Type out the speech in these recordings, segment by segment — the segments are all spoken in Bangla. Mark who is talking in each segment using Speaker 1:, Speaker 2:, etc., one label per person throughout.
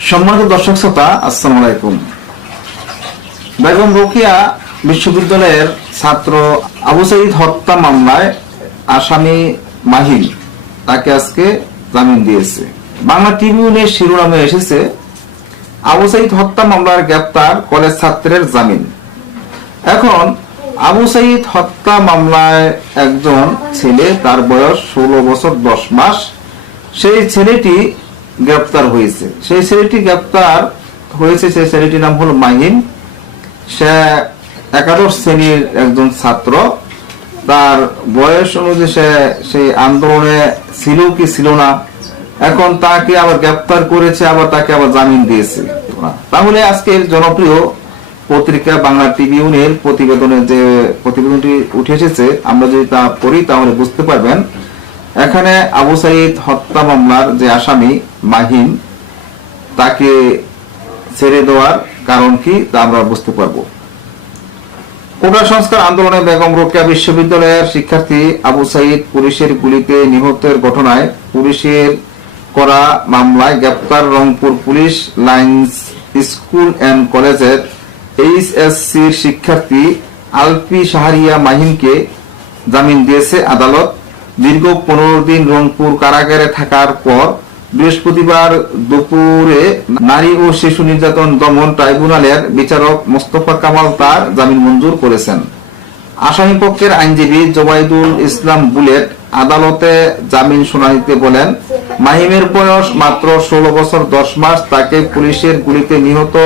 Speaker 1: সম্মানিত দর্শক শ্রোতা, আসসালামু আলাইকুম। বেগম রোকিয়া বিশ্ববিদ্যালয়ের ছাত্র আবু সাইদ হত্যা মামলায় আসামি মাহিন, তাকে আজকে জামিন দিয়েছে। বাংলা ট্রিবিউনের শিরোনামে এসেছে, আবু সাইদ হত্যা মামলার গ্রেপ্তার কলেজ ছাত্রের জামিন। এখন, আবু সাইদ হত্যা মামলায় একজন ছেলে, তার বয়স ষোলো বছর, দশ মাস। সেই ছেলেটি গ্রেপ্তার হয়েছে। সেই ছেলেটি গ্রেপ্তার হয়েছে, সেই ছেলেটির নাম হলো মাহিন। সে একাদশ শ্রেণির একজন ছাত্র। তার বয়স অনুযায়ী সে সেই আন্দোলনে ছিল কি ছিল না, এখন তাকে আবার গ্রেপ্তার করেছে, আবার তাকে আবার জামিন দিয়েছে। তাহলে আজকের জনপ্রিয় পত্রিকা বাংলা ট্রিবিউনের প্রতিবেদনে যে প্রতিবেদনটি উঠে এসেছে, আমরা যদি তা পড়ি তাহলে বুঝতে পারবেন এখানে আবু সাইদ হত্যা মামলার যে আসামি মাহিন, তাকে ছেড়ে দেওয়ার কারণ কি তা আমরা বুঝতে পারব। কোটা সংস্কার আন্দোলনে বেগম রোকেয়া বিশ্ববিদ্যালয়ের শিক্ষার্থী আবু সাইদ পুলিশের গুলিতে নিহতের ঘটনায় পুলিশের করা মামলায় গ্রেপ্তার Rangpur police lines school and কলেজের এইচএসসির শিক্ষার্থী আলপি শাহরিয়া মাহিনকে জামিন দিয়েছে আদালত। দীর্ঘ পনেরো দিন রংপুর কারাগারে থাকার পর বৃহস্পতিবার দুপুরে নারী ও শিশু নির্যাতন দমন ট্রাইব্যুনালের বিচারক মোস্তফা কামাল তার জামিন মঞ্জুর করেছেন। আসামি পক্ষের আইনজীবী জোবাইদুল ইসলাম বুলেট আদালতে জামিন শুনানিতে বলেন, মাহিমের বয়স মাত্র ষোলো বছর দশ মাস, তাকে পুলিশের গুলিতে নিহত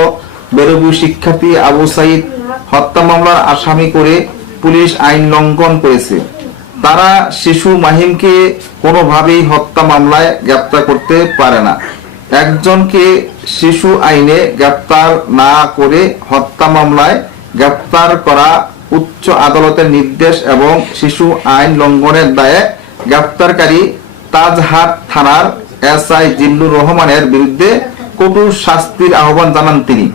Speaker 1: বেরবি শিক্ষার্থী আবু সাইদ হত্যা মামলার আসামি করে পুলিশ আইন লঙ্ঘন করেছে। তারা শিশু মাহিমকে কোনোভাবেই হত্যা মামলায় গ্রেপ্তার করতে পারে না। একজনকে শিশু আইনে গ্রেপ্তার না করে হত্যা মামলায় গ্রেপ্তার করা উচ্চ আদালতের নির্দেশ এবং শিশু আইন লঙ্ঘনের দায়ে গ্রেপ্তারকারী তাজহাট থানার এসআই জিল্লুর রহমানের বিরুদ্ধে কঠোর শাস্তির আহ্বান জানান তিনি।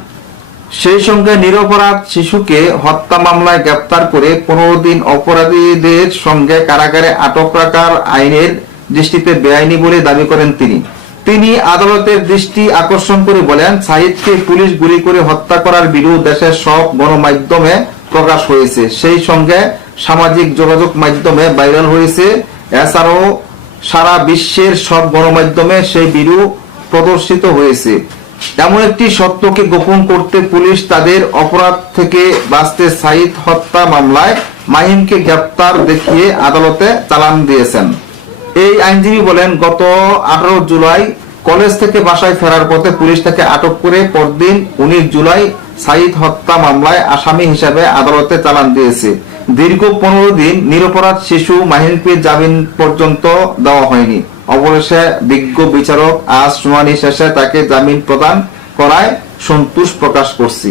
Speaker 1: সেই সঙ্গে নিরপরাধ শিশুকে হত্যা মামলায় গ্রেপ্তার করে পনেরো দিন অপরাধীদের সঙ্গে কারাগারে আটক রাখার আইনের দৃষ্টিতে বেআইনি বলে দাবি করেন তিনি। তিনি আদালতের দৃষ্টি আকর্ষণ করে বলেন, সাহিদকে পুলিশ গুলি করে হত্যা করার ভিডিও দেশের সব গণমাধ্যমে প্রকাশ হয়েছে। সেই সঙ্গে সামাজিক যোগাযোগ মাধ্যমে ভাইরাল হয়েছে। এছাড়াও সারা বিশ্বের সব গণমাধ্যমে সেই ভিডিও প্রদর্শিত হয়েছে। এমন একটি সত্যকে গোপন করতে পুলিশ তাদের অপরাধ থেকে বাঁচতে সাইদ হত্যা মামলায় মাহিমকে গ্রেপ্তার দেখিয়ে আদালতে চালান দিয়েছেন। এই আইনজীবী বলেন, গত আঠারো জুলাই কলেজ থেকে বাসায় ফেরার পথে পুলিশ তাকে আটক করে পরদিন উনিশ জুলাই সাইদ হত্যা মামলায় আসামি হিসাবে আদালতে চালান দিয়েছে। দীর্ঘ পনেরো দিন নিরপরাধ শিশু মাহিনকে জামিন পর্যন্ত দেওয়া হয়নি। অবশেষে বিজ্ঞ বিচারক আজ শুনানি শেষে তাকে জামিন প্রদান করায় সন্তোষ প্রকাশ করছি।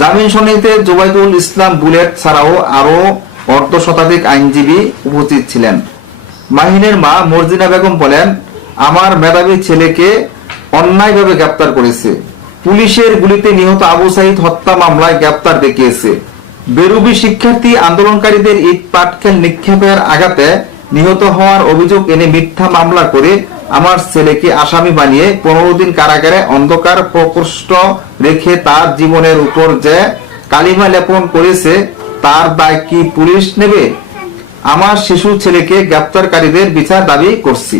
Speaker 1: জামিন শুনানিতে জোবাইদুল ইসলাম বুলেট ছাড়াও আরও অর্ধ শতাধিক আইনজীবী উপস্থিত ছিলেন। মাহিনের মা মর্জিনা বেগম বলেন, আমার মেধাবী ছেলেকে অন্যায়ভাবে গ্রেপ্তার করেছে। পুলিশের গুলিতে নিহত আবু সাইদ হত্যা মামলায় গ্রেপ্তার দেখিয়েছে। বেরুবি শিক্ষার্থী আন্দোলনকারীদের ইট পাটকেল নিক্ষেপের আঘাতে নিহত হওয়ার অভিযোগ এনে মিথ্যা মামলা করে আমার ছেলেকে আসামি বানিয়ে পনেরো দিন কারাগারে অন্ধকার প্রকোষ্ঠ রেখে তার জীবনের উপর যে কালিমা লেপন করেছে, তার দায় কি পুলিশ নেবে? আমার শিশু ছেলেকে গ্রেপ্তারকারীদের বিচার দাবি করছি।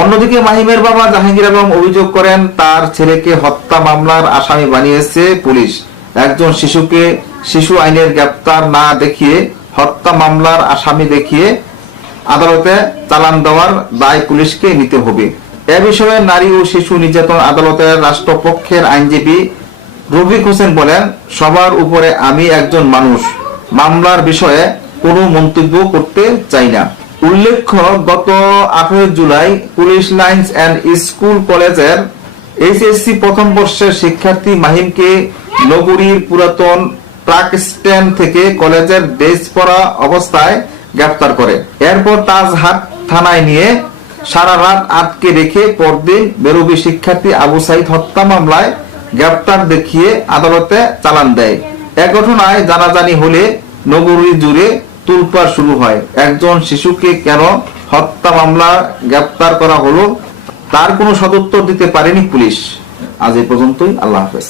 Speaker 1: অন্যদিকে মাহিমের বাবা জাহাঙ্গীর আলম অভিযোগ করেন, তার ছেলেকে হত্যা মামলার আসামি বানিয়েছে পুলিশ। একজন শিশুকে শিশু আইনের গ্রেপ্তার না দেখিয়ে হত্যা মামলার আসামি দেখিয়ে আদালতে চালান দেওয়ার দায় পুলিশকে নিতে হবে। এ বিষয়ে নারী ও শিশু নির্যাতন আদালতের রাষ্ট্রপক্ষের আইনজীবী রফিক হোসেন বলেন, সবার উপরে আমি একজন মানুষ। মামলার বিষয়ে কোনো মন্তব্য করতে চাই না। উল্লেখ্য, গত আঠারো July police lines and school কলেজের এইচএসসি প্রথম বর্ষের শিক্ষার্থী মাহিমকে নগরীর পুরাতন ট্রাক স্ট্যান্ড থেকে কলেজের ড্রেস পরা অবস্থায় গ্রেপ্তার করে। এরপর তাজহাট থানায় নিয়ে সারা রাত আটকে রেখে পরদিন বেরুবি শিক্ষার্থী আবু সাইদ হত্যা মামলায় গ্রেপ্তার দেখিয়ে আদালতে চালান দেয়। এ ঘটনায় জানাজানি হলে নগরী জুড়ে তুলপার শুরু হয়। একজন শিশুকে কেন হত্যা মামলা গ্রেপ্তার করা হলো, তার কোনো সদুত্তর দিতে পারেনি পুলিশ। আজ এই পর্যন্তই, আল্লাহ হাফেজ।